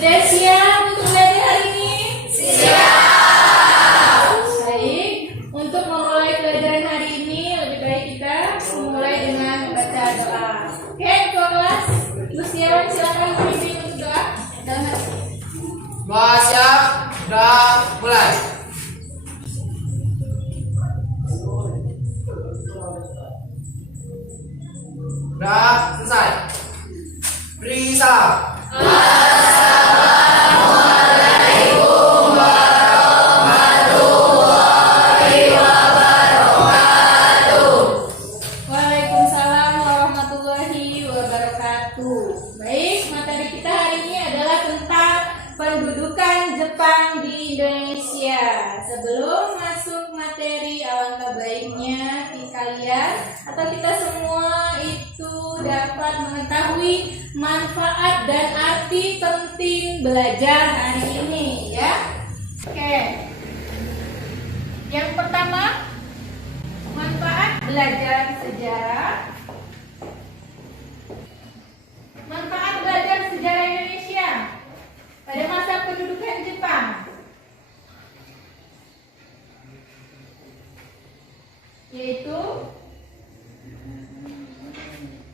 Sudah siap untuk belajar hari ini? Siap. Baik, untuk memulai pelajaran hari ini lebih baik kita memulai dengan membaca doa. Oke, kelas Ibu Setiawan silakan memimpin untuk doa. Doa siap, sudah mulai. Sudah selesai. Beri salam. Waalaikumsalam warahmatullahi wabarakatuh. Baik, materi kita hari ini adalah tentang pendudukan Jepang di Indonesia. Sebelum masuk materi, alangkah baiknya kalian atau kita semua itu dapat mengetahui manfaat dan arti penting belajar hari ini, ya. Oke. Yang pertama, manfaat belajar sejarah. Manfaat belajar sejarah Indonesia pada masa pendudukan Jepang. Yaitu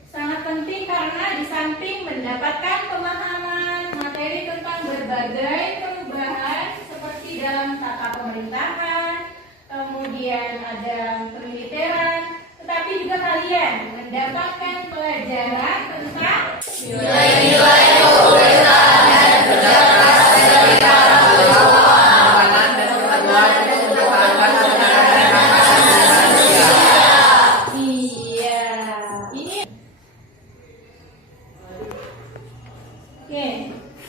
sangat penting karena di samping mendapatkan pemahaman materi tentang berbagai perubahan seperti dalam tata pemerintahan, kemudian ada pemiliteran, tetapi juga kalian mendapatkan pelajaran tentang nilai-nilai kebangsaan dan sejarah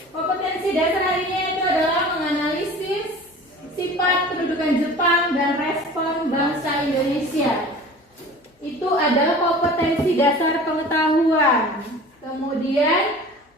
kompetensi dasar harinya itu adalah menganalisis sifat pendudukan Jepang dan respon bangsa Indonesia. Itu adalah kompetensi dasar pengetahuan. Kemudian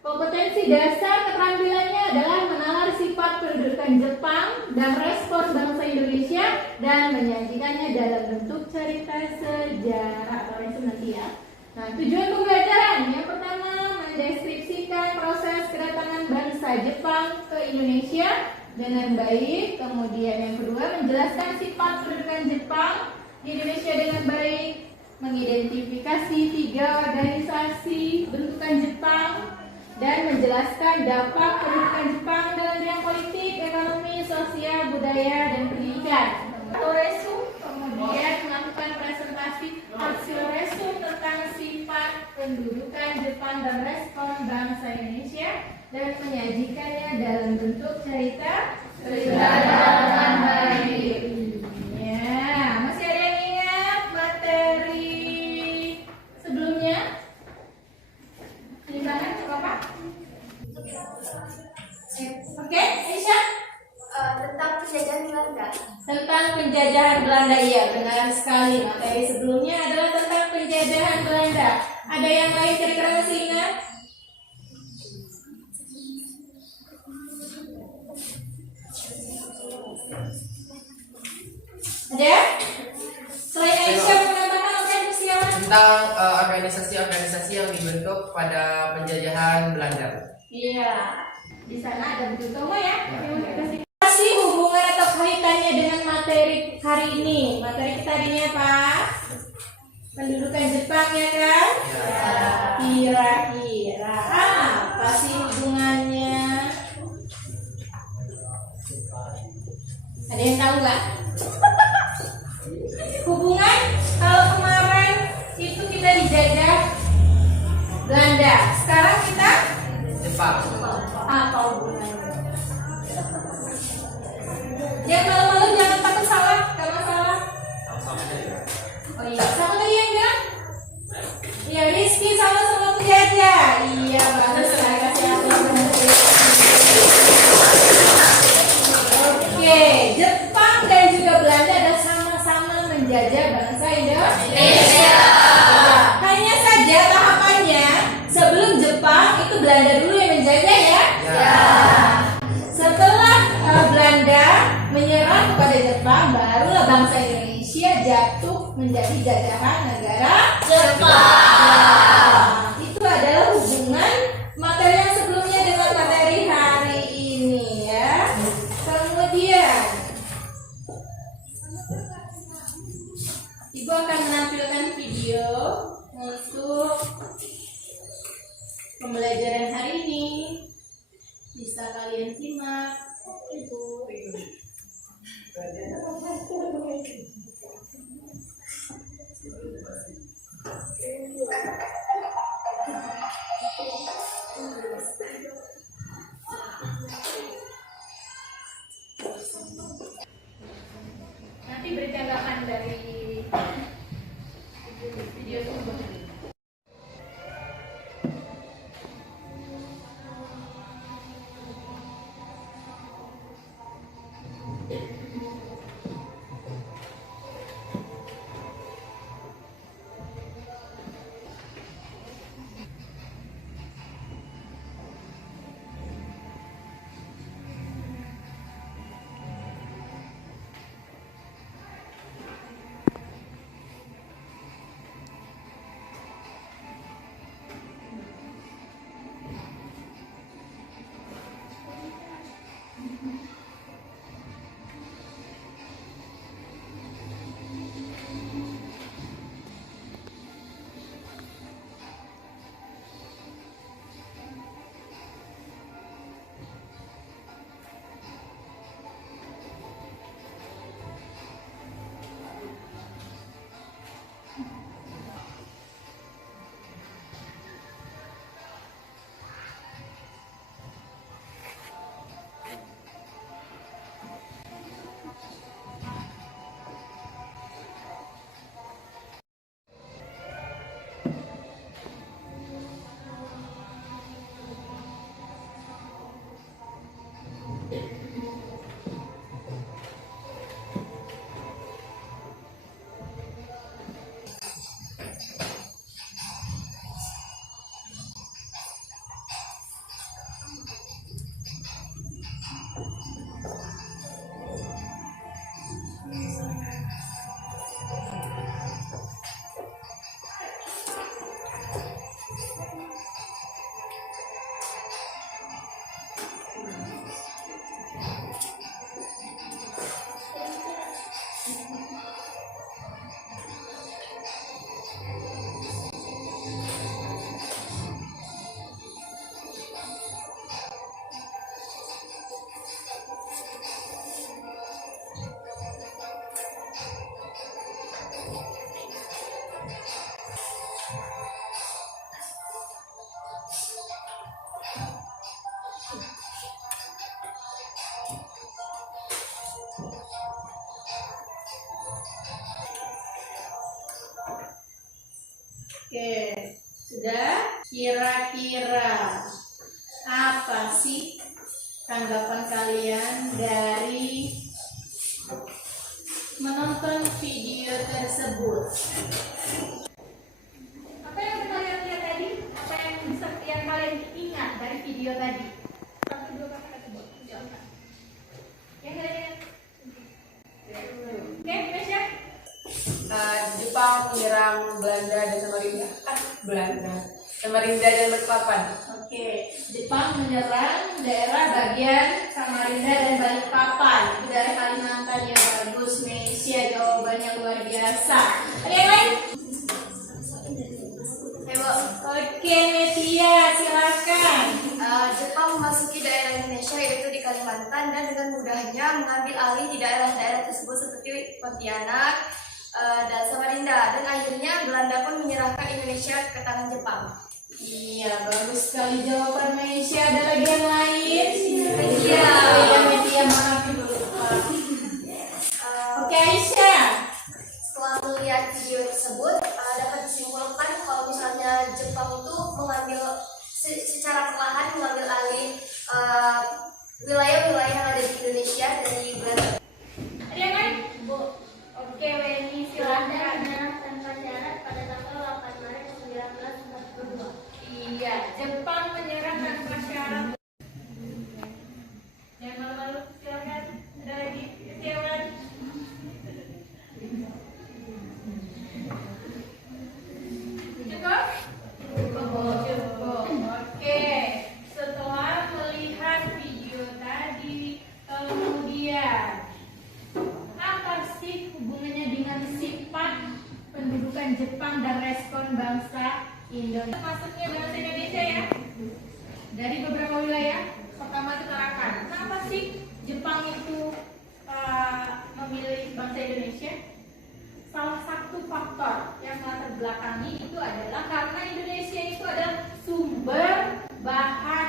kompetensi dasar keterampilannya adalah menalar sifat pendudukan Jepang dan respon bangsa Indonesia dan menyajikannya dalam bentuk cerita sejarah atau resume nanti ya. Nah, tujuan pembelajaran yang pertama mendeskripsikan proses kedatangan bangsa Jepang ke Indonesia dengan baik. Kemudian yang kedua menjelaskan sifat pendudukan Jepang di Indonesia dengan baik, mengidentifikasi 3 organisasi bentukan Jepang dan menjelaskan dampak pendudukan Jepang dalam bidang politik, ekonomi, sosial, budaya, dan pendidikan. Atau resume, kemudian melakukan presentasi hasil resume tentang sifat pendudukan Jepang dan respon bangsa Indonesia dan menyajikannya dalam bentuk cerita dengan baik. Ya, masih ada yang ingat materi sebelumnya? Silakan coba Pak. Oke, Aisyah? Tentang penjajahan Belanda. Tentang penjajahan Belanda, iya benar sekali. Materi sebelumnya adalah tentang penjajahan Belanda. Ada yang lain kira-kira masih ingat? Ada? Selain Aisyah menambahkan apa yang silakan? Tentang organisasi-organisasi yang dibentuk pada penjajahan Belanda. Iya. Di sana ada buku Tomo ya. Yang kasih hubungan atau kaitannya dengan materi hari ini. Materi kita hari ini apa? Pendudukan Jepang ya kan? Kira-kira apa sih hubungannya? Ada yang tahu nggak? Hubungan kalau kemarin itu kita dijajah Belanda, sekarang kita Jepang. apa hubungannya? Jangan malu-malu, jangan takut salah, karena salah. Oh iya, sama tadi yang bilang? Iya, Rizky sama penjajah. Iya, bagus lah, kasih aplaus. Hanya saja tahapannya sebelum Jepang itu Belanda dulu yang menjajah ya. Setelah Belanda menyerah kepada Jepang, barulah bangsa Indonesia jatuh menjadi jajahan negara Jepang. Itu adalah hubungan materi yang sebelumnya dengan materi hari ini ya. Kemudian Ibu akan menampilkan video untuk pembelajaran hari ini. Bisa kalian simak. Ibu. Nanti beri tanggapan dari video tersebut. Oke, sudah? Kira-kira apa sih tanggapan kalian dari menonton video tersebut? Apa yang kalian lihat tadi? Apa yang kalian ingat dari video tadi? Satu, dua, coba. Yang kalian ingat? Oke, Mesya? Jepang menyerang Belanda dan Samarinda dan Balikpapan. Oke, Jepang menyerang daerah bagian Samarinda dan Balikpapan. Itu daerah Kalimantan yang bagus, Indonesia, jawabannya luar biasa. Ada yang lain? Oke, Metia, silakan. Jepang memasuki daerah Indonesia yaitu di Kalimantan dan dengan mudahnya mengambil alih di daerah-daerah tersebut seperti Pontianak dan Samarinda, dan akhirnya Belanda pun menyerahkan Indonesia ke tangan Jepang. Iya, bagus sekali jawaban Metia. Ada lagi yang lain? Iya. Iya, Metia, maaf dulu. Oke, Aisyah. Setelah melihat video tersebut, dapat disimpulkan kalau misalnya Jepang itu mengambil secara perlahan mengambil alih wilayah-wilayah yang ada di Indonesia dari Belanda. Ada yang lain? Bu. Oke, Weni, silakan. Jepang dan respon bangsa Indonesia. Masuknya bahasa Indonesia ya. Dari beberapa wilayah. Pertama kita akan, kenapa sih Jepang itu memilih bangsa Indonesia? Salah satu faktor yang melatar belakangi itu adalah karena Indonesia itu adalah sumber bahan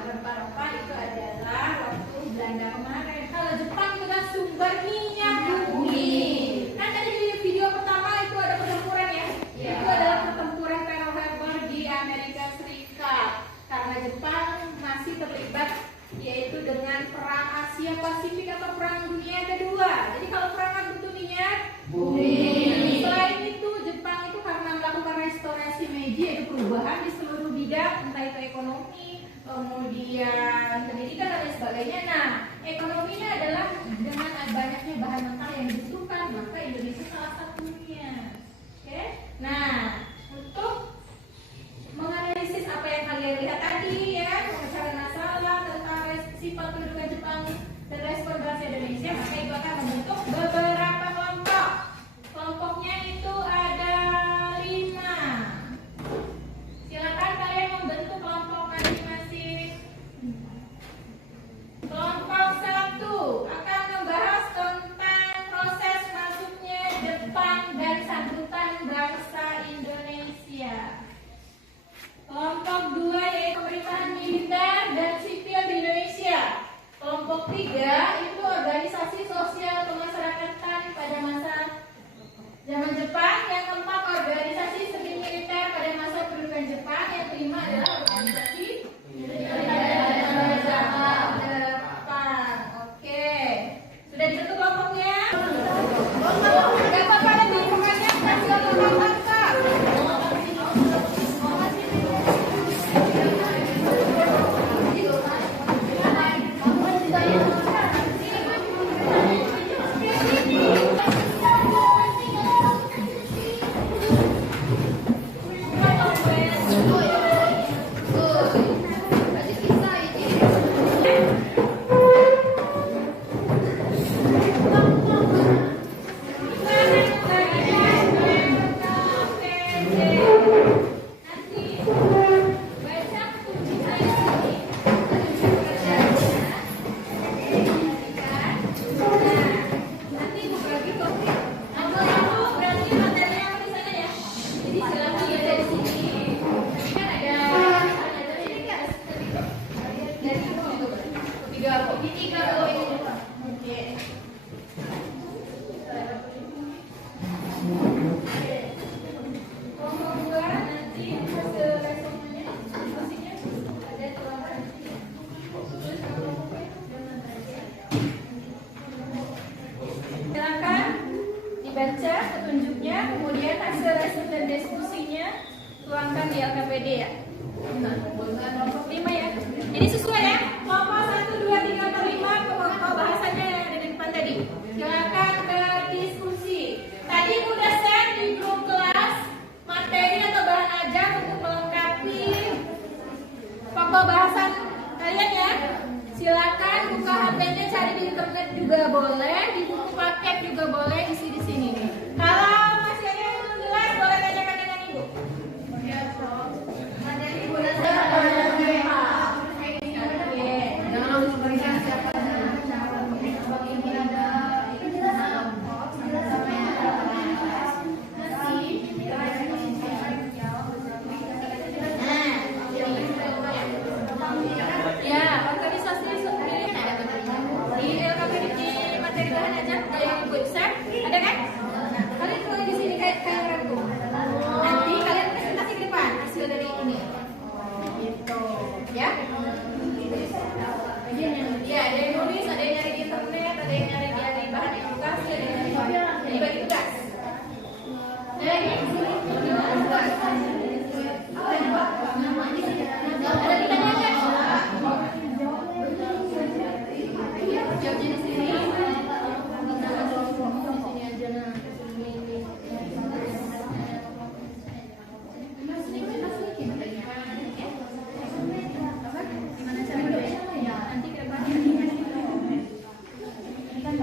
rempah-rempah itu adalah waktu Belanda kemarin. Kalau Jepang itu kan sumber minyak bumi. Kan tadi di video pertama itu ada pertempuran ya. Itu adalah pertempuran Pearl Harbor di Amerika Serikat. Karena Jepang masih terlibat yaitu dengan perang Asia Pasifik atau perang dunia kedua. Jadi kalau perang apa butuh minyak bumi. Selain itu Jepang itu karena melakukan restorasi Meiji, yaitu perubahan di seluruh bidang, entah itu ekonomi, kemudian pendidikan dan lain sebagainya. Nah, ekonominya adalah dengan banyaknya bahan mentah yang dibutuhkan, maka Indonesia salah satunya. Oke? Nah, untuk menganalisis apa yang kalian lihat tadi ya, pemecahan masalah tentang sifat kedudukan Jepang dan respon bangsa Indonesia, maka itu akan membentuk beberapa kelompok. Kelompoknya itu ada 5. Silakan kalian membentuk kelompok masing-masing. Kelompok 1 akan membahas tentang proses masuknya Jepang dan sambutan bangsa Indonesia. Kelompok 2 yaitu pemerintahan militer dan sipil di Indonesia. Kelompok 3 itu organisasi sosial kemasyarakatan pada masa zaman Jepang. Yang keempat organisasi semi militer pada masa kedudukan Jepang. Yang kelima adalah organisasi militer zaman Jepang. Oke, sudah dibentuk kelompoknya? Dapat pada lingkungannya kasih kelompok Kak. Baca petunjuknya, kemudian hasil riset dan diskusinya tuangkan di LKPD ya. Kelompok 5 ya. Ini sesuai ya. Kelompok 1, 2, 3, atau 5 kelompok bahasanya yang ada di depan tadi. Silakan berdiskusi. Tadi udah share di grup kelas materi atau bahan ajar untuk melengkapi pokok bahasan kalian ya. Silakan buka HP-nya, cari di internet juga boleh, di buku paket juga boleh, isi di sini nih. Kalau masih ada yang belum jelas, boleh tanyakan dengan ibu. Materi ibu dan saya. Jangan lupa berikan siapa ya, organisasi sendiri di LKPD materi bahan aja yang website ada kan? Nah, kalian tulis di sini kayak rangkum. Nanti kalian presentasi ke depan hasil dari ini. Gitu, ya? Ya, ada yang nulis, ada yang nyari di internet, ada yang nyari di bahan edukasi, ada yang nyari di bagi tugas. Ada yang ada ditanyakan? Jawabnya di sini. Gimana caranya? Nanti ke depannya. Ini kan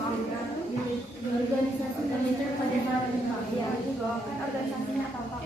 Organisasi militer pada saat ya kan organisasinya apa?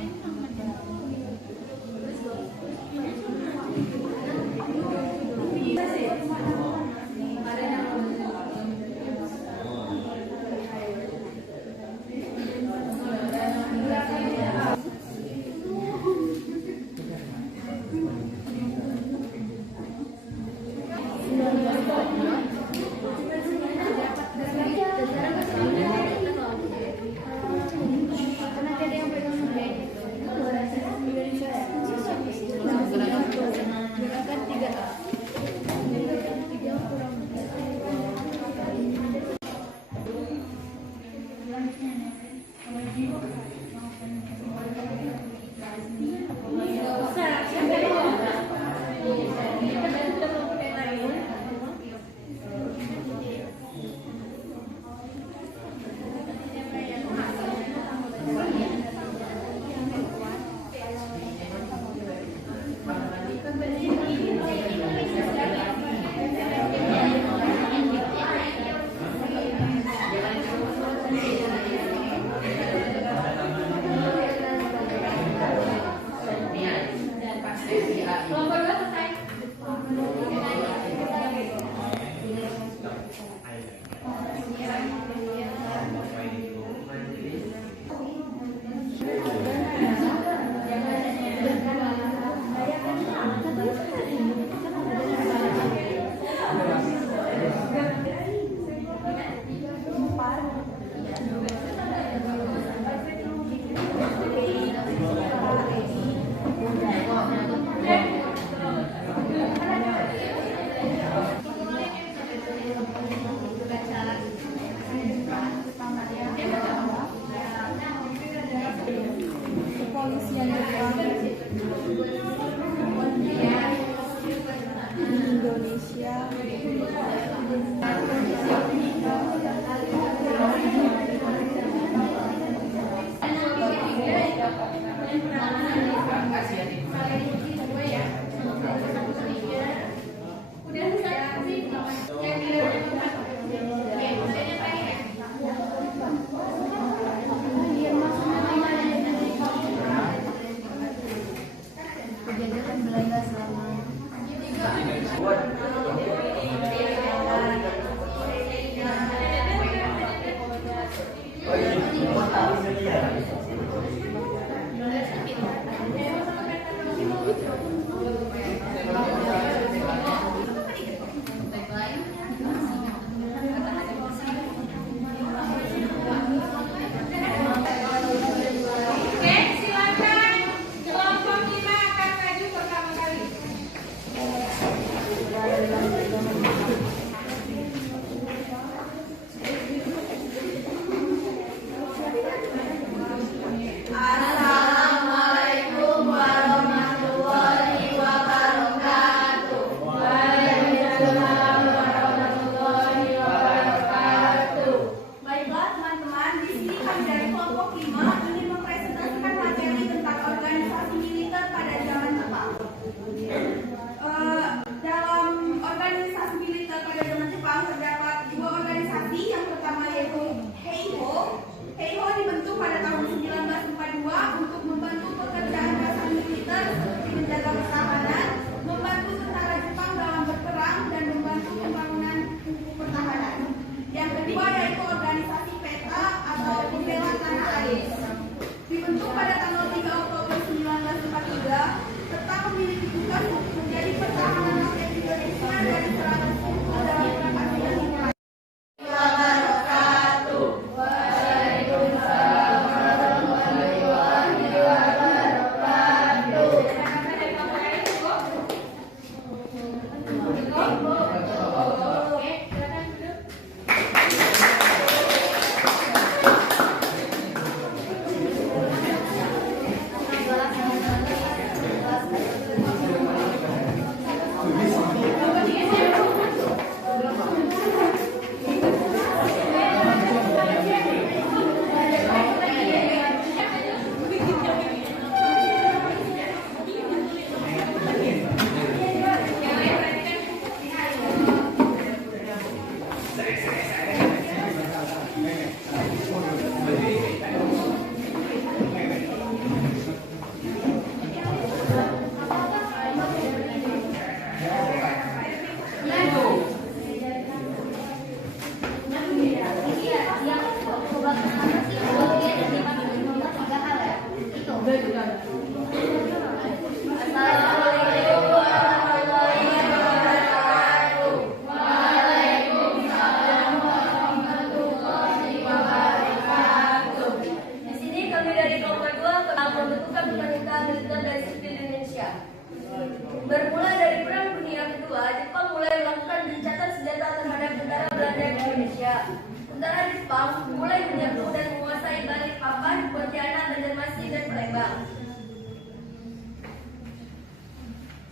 Tentara Jepang mulai menyerbu dan menguasai Balikpapan, Pontianak, Banjarmasin, dan Palembang.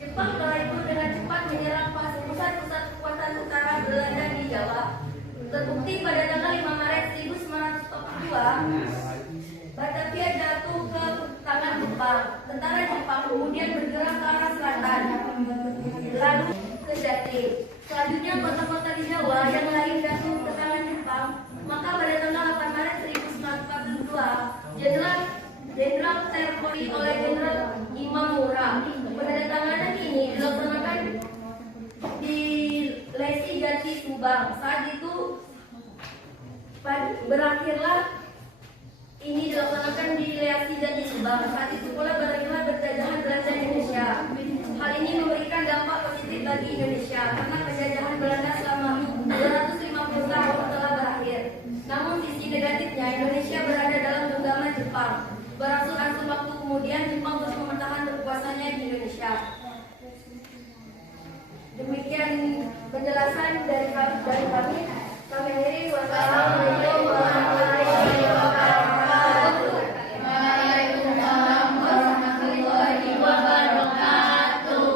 Jepang kala itu dengan cepat menyerang pusat-pusat kekuatan utara Belanda di Jawa. Terbukti pada tanggal 5 Maret 1942, Batavia jatuh ke tangan Jepang. Tentara Jepang kemudian bergerak ke arah selatan, lalu ke Jatim. Selanjutnya kota-kota di Jawa yang lain jatuh ke tangan Jepang. Maka pada tanggal 8 Maret 1942, Jenderal terpilih oleh Jenderal Imamura. Penandatanganan ini dilaksanakan di Lesi Jati Subang. Saat itu berakhirlah ini dilaksanakan di Lesi Jati Subang. Saat itu pula berakhirlah penjajahan Belanda di Indonesia. Hal ini memberikan dampak positif bagi Indonesia karena penjajahan Belanda selama 250 tahun telah berakhir. Namun sisi negatifnya, Indonesia berada dalam genggaman Jepang. Berangsur-angsur waktu kemudian Jepang terus mempertahankan kekuasaannya di Indonesia. Demikian penjelasan dari kami. Kami akhiri. Wassalamualaikum warahmatullahi wabarakatuh. Waalaikumsalam warahmatullahi wabarakatuh.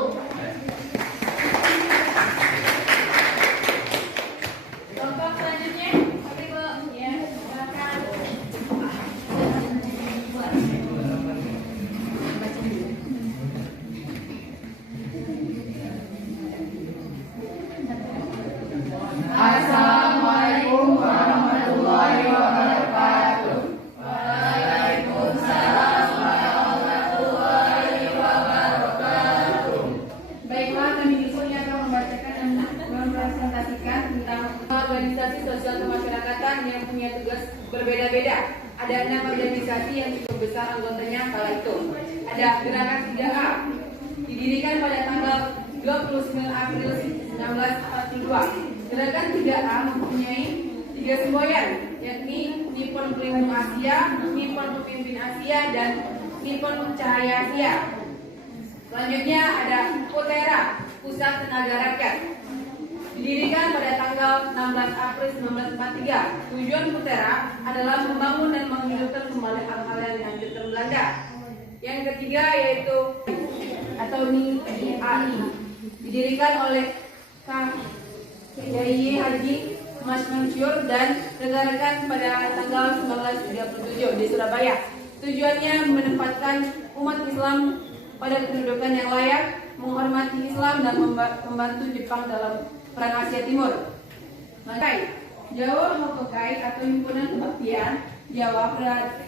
Kelompok selanjutnya, ya, silakan. Assalamualaikum warahmatullahi wabarakatuh. Baiklah, kami di sini akan membacakan dan mempresentasikan tentang organisasi sosial kemasyarakatan yang punya tugas berbeda-beda. Ada 6 organisasi yang cukup besar anggotanya kala itu. Ada Gerakan 3A, didirikan pada tanggal 29 April 1942. Gerakan 3A mempunyai 3 semboyan, yakni Nippon Pelindung Asia, Nippon Pemimpin Asia, dan Nippon Cahaya Asia. Selanjutnya ada Potera, Pusat Tenaga Rakyat. Didirikan pada tanggal 16 April 1943. Tujuan Potera adalah membangun dan menghidupkan kembali hal-hal yang dihancurkan Belanda. Yang ketiga yaitu atau NIAI. Didirikan oleh Kiai Haji Mas Mansur dan rekan-rekan pada tanggal 1937 di Surabaya. Tujuannya menempatkan umat Islam pada kedudukan yang layak, menghormati Islam dan membantu Jepang dalam Perang Asia Timur. Makai, Jawa Hotokai atau Himpunan Kebaktian Jawa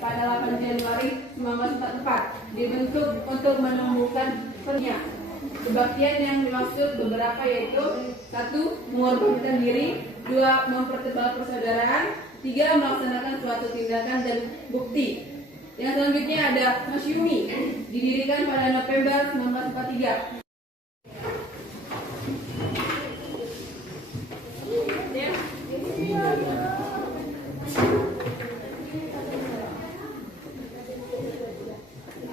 pada 8 Januari 1944 dibentuk untuk menumbuhkan pernya. Kebaktian yang dimaksud beberapa yaitu 1. Mengorbankan diri, 2. Mempertebal persaudaraan, 3. Melaksanakan suatu tindakan dan bukti. Yang selanjutnya ada Masyumi, didirikan pada November 1943.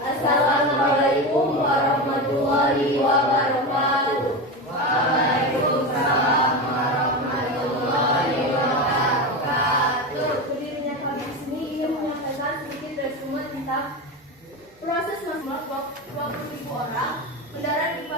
Assalamualaikum warahmatullahi wabarakatuh. Waalaikumsalam warahmatullahi wabarakatuh. Berdirinya kami sini ingin menyampaikan sedikit resume tentang proses masuk 20.000 orang mendarat di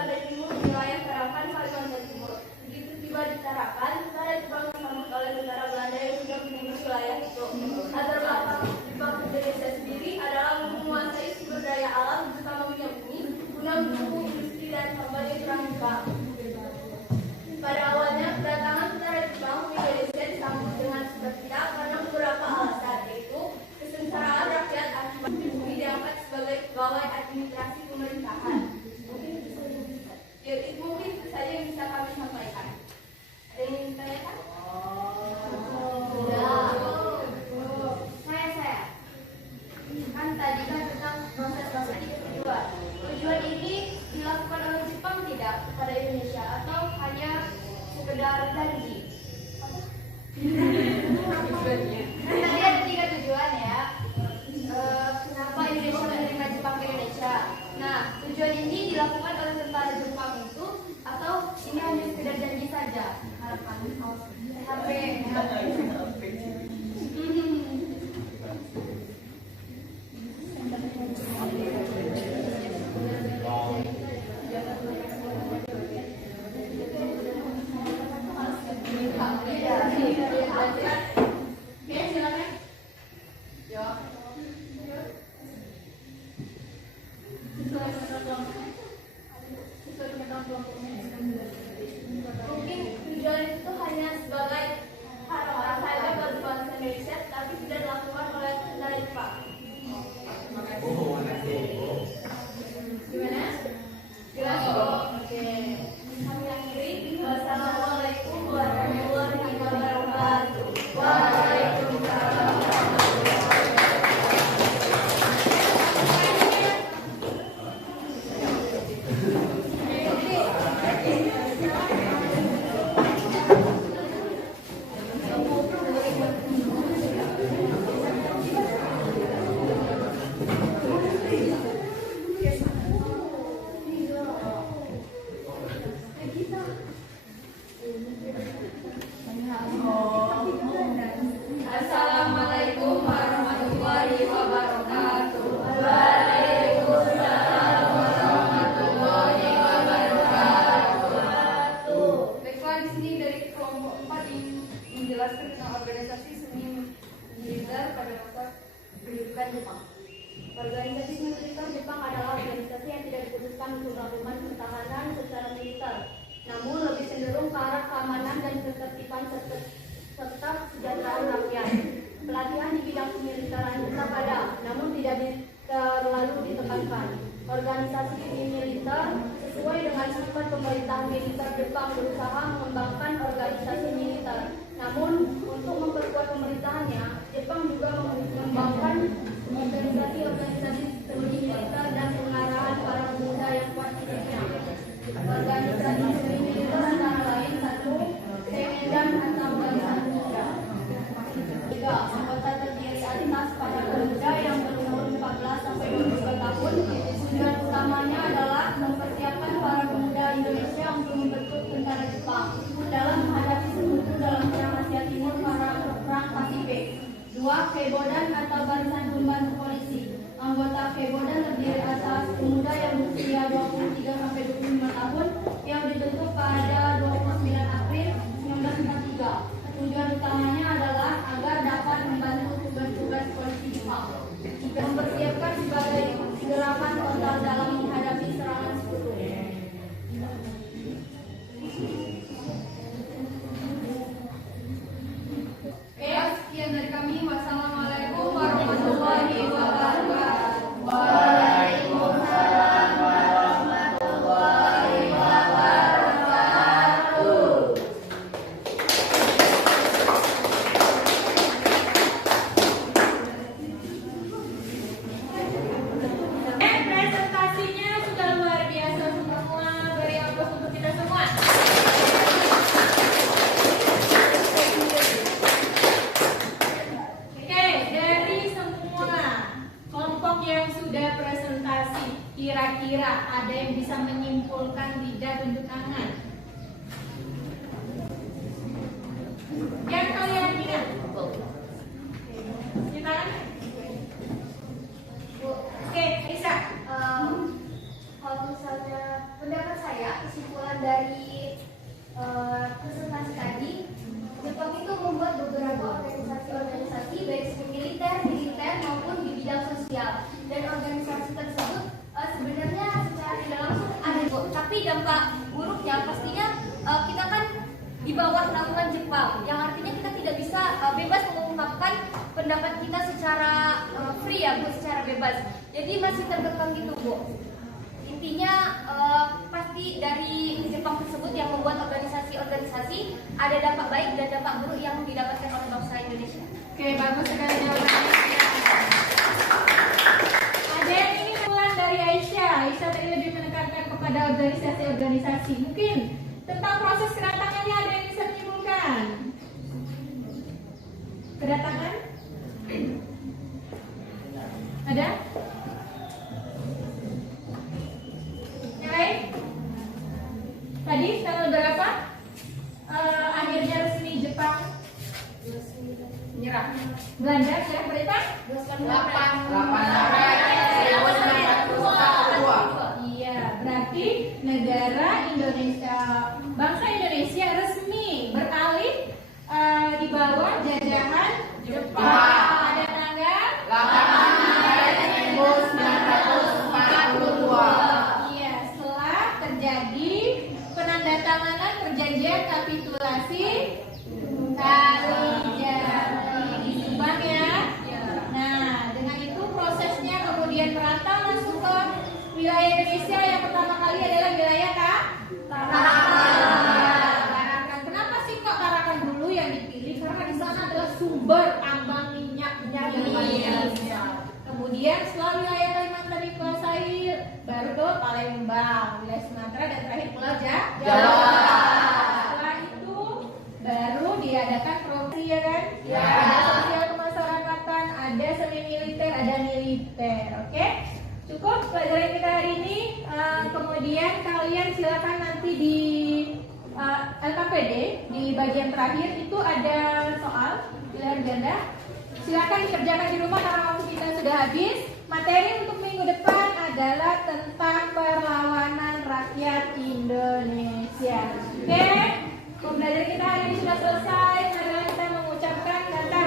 Anggota terdiri atas para pemuda yang berumur 14 sampai 22 tahun. Tujuan utamanya adalah mempersiapkan para pemuda Indonesia untuk membentuk tentara Jepang dalam menghadapi sekutu dalam perang Asia Timur pada perang Pasifik. 2. Kebodan atau barisan pembantu polisi. Anggota Kebodan terdiri atas pemuda yang berusia 23 sampai 25 tahun yang dibentuk pada 29 April 1943. Tujuan utamanya adalah agar dapat membantu tugas-tugas polisi Jepang. Mempersiapkan sebagai gerakan total dalam menghadapi serangan sekutu. Sekian dari kami. Wassalamualaikum warahmatullahi wabarakatuh. Waalaikumsalam warahmatullahi wabarakatuh. Presentasinya sudah luar biasa semua. Beri aplaus untuk kita semua. Oke, dari semua kelompok yang sudah presentasi, kira-kira ada yang bisa menyimpulkan tidak tunjuk tangan? Yang kalian ingat? Tunjuk tangan. Oke, Lisa. Kalau misalnya pendapat saya, kesimpulan dari presentasi tadi, Jepang itu membuat beberapa organisasi baik segi militer maupun di bidang sosial, dan organisasi tersebut sebenarnya secara tidak langsung ada, tapi dampak buruknya pastinya kita kan di bawah naungan Jepang, yang artinya kita tidak bisa bebas mengungkapkan pendapat kita secara free ya Bu, secara bebas. Jadi masih terkekang gitu Bu. Intinya pasti dari Jepang tersebut yang membuat organisasi-organisasi ada dampak baik dan dampak buruk yang didapatkan oleh bangsa Indonesia. Oke, bagus sekali jawabannya. Ada yang ingin kesimpulan dari Aisyah. Aisyah tadi lebih menekankan kepada organisasi-organisasi. Mungkin tentang proses kedatangannya ada yang bisa menyimpulkan? Kedatangan? Ada? Yang lain? Tadi tanggal berapa? Akhirnya resmi Jepang menyerah. Belanda menyerah berapa? 8 Iya, berarti negara Indonesia, bangsa Indonesia resmi beralih di bawah jajahan Jepang pada tanggal 8 Maret 1942. Iya, setelah terjadi penandatanganan perjanjian kapitulasi Kalijati di Subang ya. Nah, dengan itu prosesnya kemudian merata masuk ke wilayah Indonesia. Yang pertama kali adalah wilayah Tarakan. Kenapa sih kok Tarakan dulu yang dipilih? Karena di sana adalah sumber tambang minyaknya yang paling besar. Kemudian setelah wilayah Kalimantan dikuasai, baru ke Palembang, wilayah Sumatera, dan terakhir Pulau Jawa. Setelah itu baru diadakan provinsi ya kan? Ya. Ada sosial kemasyarakatan, ada semi militer, ada militer. Oke? Cukup pelajaran kita hari ini. Kemudian kalian silakan nanti di LKPD di bagian terakhir itu ada soal pilihan ganda. Silakan dikerjakan di rumah karena waktu kita sudah habis. Materi untuk minggu depan adalah tentang perlawanan rakyat Indonesia. Oke? Pembelajaran kita hari ini sudah selesai. Marilah kita mengucapkan kata